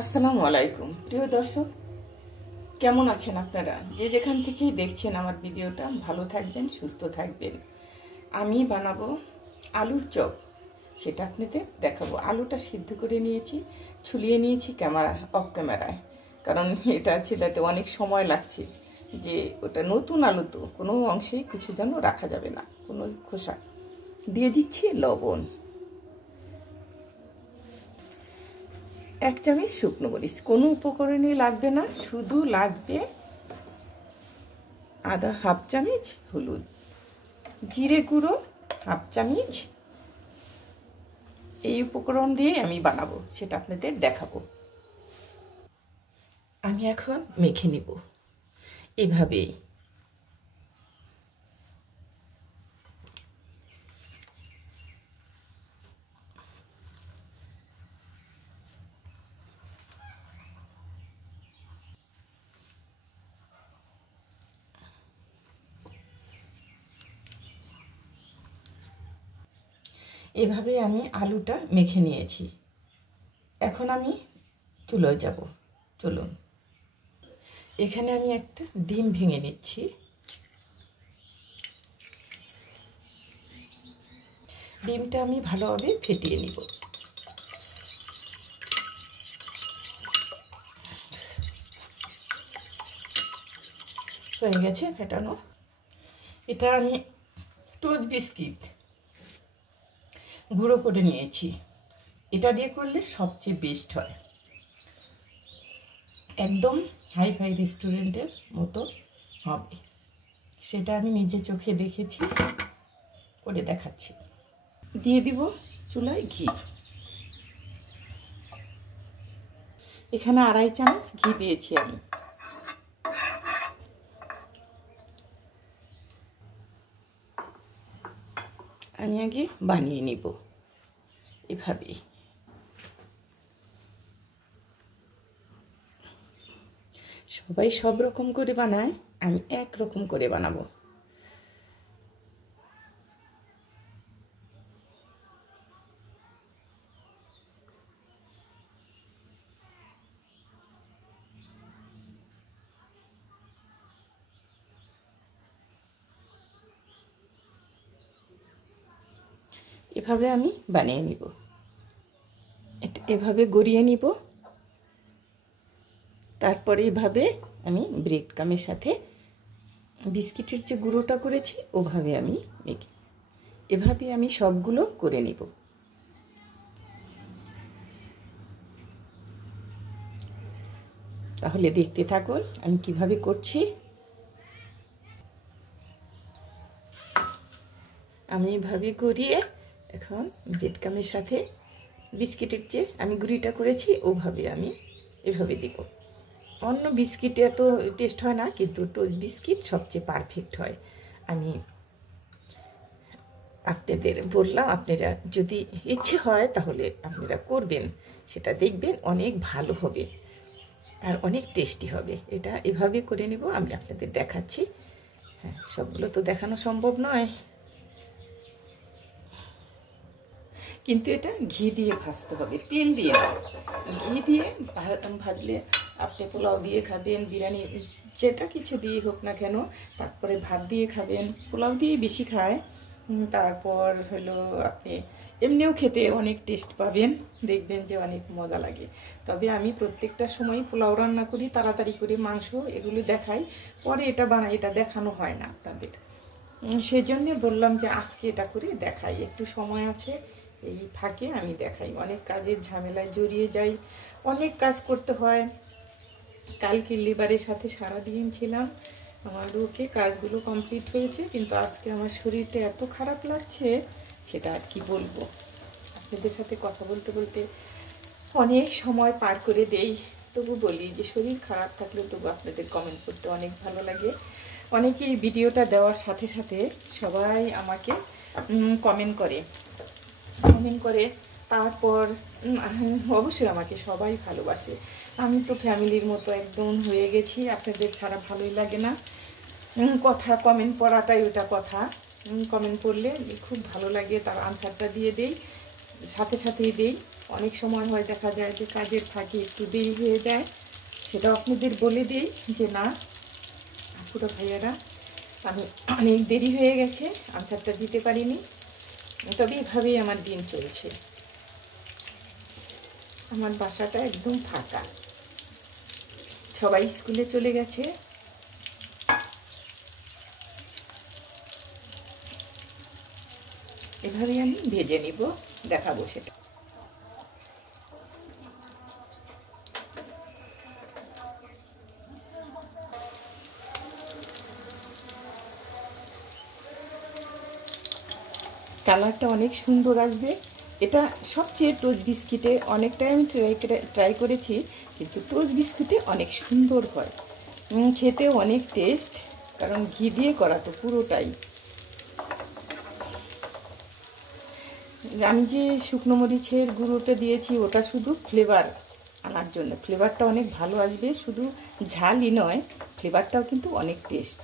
আসসালামু আলাইকুম প্রিয় দর্শক, কেমন আছেন আপনারা? যে যেখান থেকেই দেখছেন আমার ভিডিওটা, ভালো থাকবেন, সুস্থ থাকবেন। আমি বানাবো আলুর চপ, সেটা আপনাদের দেখাবো। আলুটা সিদ্ধ করে নিয়েছি, ছুলিয়ে নিয়েছি অফ ক্যামেরায়, কারণ এটা ছিলাতে অনেক সময় লাগছে। যে ওটা নতুন আলু তো কোনো অংশেই কিছু যেন রাখা যাবে না, কোনো খোসা। দিয়ে দিচ্ছি লবণ, 1 চামচ শুকনো মরিচ, কোনো উপকরণই লাগবে না, শুধু লাগবে হাফ চামচ হলুদ, জিরে গুঁড়ো 1/2 চামচ। এই উপকরণ দিয়ে আমি বানাবো, সেটা আপনাদের দেখাবো। আমি এখন মেখে নিব এভাবেই। এভাবে আমি আলুটা মেখে নিয়েছি। এখন আমি চুলোয় যাব, চলুন। এখানে আমি একটা ডিম ভেঙে নিচ্ছি। ডিমটা আমি ভালোভাবে ফেটিয়ে নিব। হয়ে গেছে ফেটানো। এটা আমি টোস্ট বিস্কিট গুঁড়ো করে নিয়েছি। এটা দিয়ে করলে সবচেয়ে বেস্ট হয়, একদম হাই ফাই রেস্টুরেন্টের মতো হবে। সেটা আমি নিজে চোখে দেখেছি, করে দেখাচ্ছি। দিয়ে দিব চুলায় ঘি। এখানে 2.5 চামচ ঘি দিয়েছি আমি। আমি আগে বানিয়ে নিব এভাবেই। সবাই সব রকম করে বানায়, আমি এক রকম করে বানাবো। এভাবে আমি বানিয়ে নিব, এভাবে গড়িয়ে নিব। তারপরে এভাবে আমি ব্রেড ক্রামের সাথে বিস্কিটের যে গুঁড়োটা করেছি ওভাবে আমি মেখে, এভাবে আমি সবগুলো করে নিব। তাহলে দেখতে থাকুন আমি কিভাবে করছি। আমি এভাবে গড়িয়ে এখন ব্রেড ক্রামের সাথে বিস্কিটের যে আমি গুঁড়িটা করেছি ওভাবে আমি এভাবে দিব। অন্য বিস্কিটে এত টেস্ট হয় না, কিন্তু টোস্ট বিস্কিট সবচেয়ে পারফেক্ট হয়। আমি আপনাদের বললাম, আপনারা যদি ইচ্ছে হয় তাহলে আপনারা করবেন, সেটা দেখবেন অনেক ভালো হবে আর অনেক টেস্টি হবে। এটা এভাবে করে নিব, আমি আপনাদের দেখাচ্ছি। হ্যাঁ, সবগুলো তো দেখানো সম্ভব নয়, কিন্তু এটা ঘি দিয়ে ভাজতে হবে, তেল দিয়ে না। ঘি দিয়ে ভাজলে আপনি পোলাও দিয়ে খাবেন, বিরিয়ানি যেটা কিছু দিয়ে হোক না কেন, তারপরে ভাত দিয়ে খাবেন। পোলাও দিয়ে বেশি খায়, তারপর হলো আপনি এমনিও খেতে অনেক টেস্ট পাবেন, দেখবেন যে অনেক মজা লাগে। তবে আমি প্রত্যেকটা সময় পোলাও রান্না করি, তাড়াতাড়ি করে মাংস এগুলো দেখাই, পরে এটা বানাই, এটা দেখানো হয় না আপনাদের। সেই জন্যে বললাম যে আজকে এটা করে দেখাই, একটু সময় আছে এই ফাঁকে আমি দেখাই। অনেক কাজের ঝামেলায় জড়িয়ে যাই, অনেক কাজ করতে হয়। কালকে লেবারের সাথে সারাদিন ছিলাম, আমার ওকে কাজগুলো কমপ্লিট হয়েছে, কিন্তু আজকে আমার শরীরটা এত খারাপ লাগছে, সেটা আর কি বলবো। আপনাদের সাথে কথা বলতে বলতে অনেক সময় পার করে দেই। তবু বলি যে শরীর খারাপ থাকলে তবু আপনাদের কমেন্ট করতে অনেক ভালো লাগে। অনেকেই ভিডিওটা দেওয়ার সাথে সাথে সবাই আমাকে কমেন্ট করে, তারপর অবশ্যই আমাকে সবাই ভালোবাসে। আমি তো ফ্যামিলির মতো একদম হয়ে গেছি, আপনাদের ছাড়া ভালোই লাগে না। কথা কমেন্ট পড়াটাই ওটা কথা। কমেন্ট পড়লে খুব ভালো লাগে, তার আনসারটা দিয়ে দেই, সাথে সাথেই দেই। অনেক সময় হয় দেখা যায় যে কাজের ফাঁকে একটু দেরি হয়ে যায়, সেটাও আপনাদের বলে দিই যে না আপুরা ভাইয়ারা, আমি অনেক দেরি হয়ে গেছে, আনসারটা দিতে পারিনি, তবে এভাবেই আমার দিন চলছে। আমার বাসাটা একদম ফাঁকা, সবাই স্কুলে চলে গেছে। এভাবেই আমি ভেজে নিব, দেখাবো সেটা। কালারটা অনেক সুন্দর আসবে। এটা সবচেয়ে টোস্ট বিস্কিটে অনেকটাই আমি ট্রাই করেছি, কিন্তু টোস্ট বিস্কিটে অনেক সুন্দর হয়, খেতেও অনেক টেস্ট, কারণ ঘি দিয়ে করা তো পুরোটাই। আমি যে শুকনো মরিচের গুঁড়োটা দিয়েছি ওটা শুধু ফ্লেভার আনার জন্য, ফ্লেভারটা অনেক ভালো আসবে, শুধু ঝালই নয়, ফ্লেভারটাও কিন্তু অনেক টেস্ট।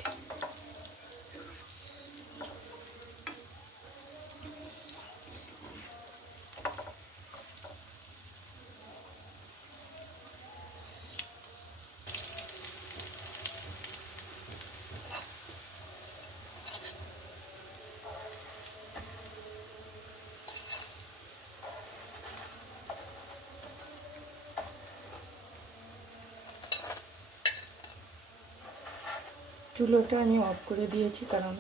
চুলোটা আমি অফ করে দিয়েছি, কারণ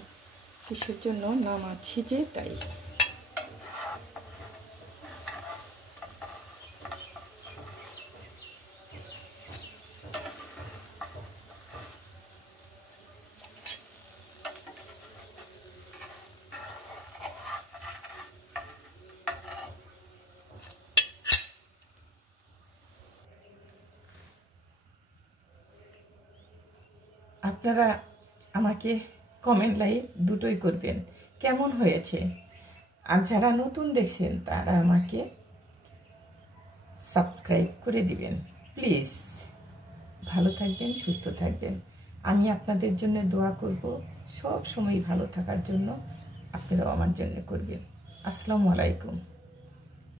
কিসের জন্য, নামাচ্ছি যে তাই। আপনারা আমাকে কমেন্ট লাইক দুটোই করবেন কেমন হয়েছে, আর যারা নতুন দেখছেন তারা আমাকে সাবস্ক্রাইব করে দিবেন প্লিজ। ভালো থাকবেন, সুস্থ থাকবেন, আমি আপনাদের জন্য দোয়া করব, সব সময় ভালো থাকার জন্য আপনারাও আমার জন্য করবেন। আসসালামু আলাইকুম।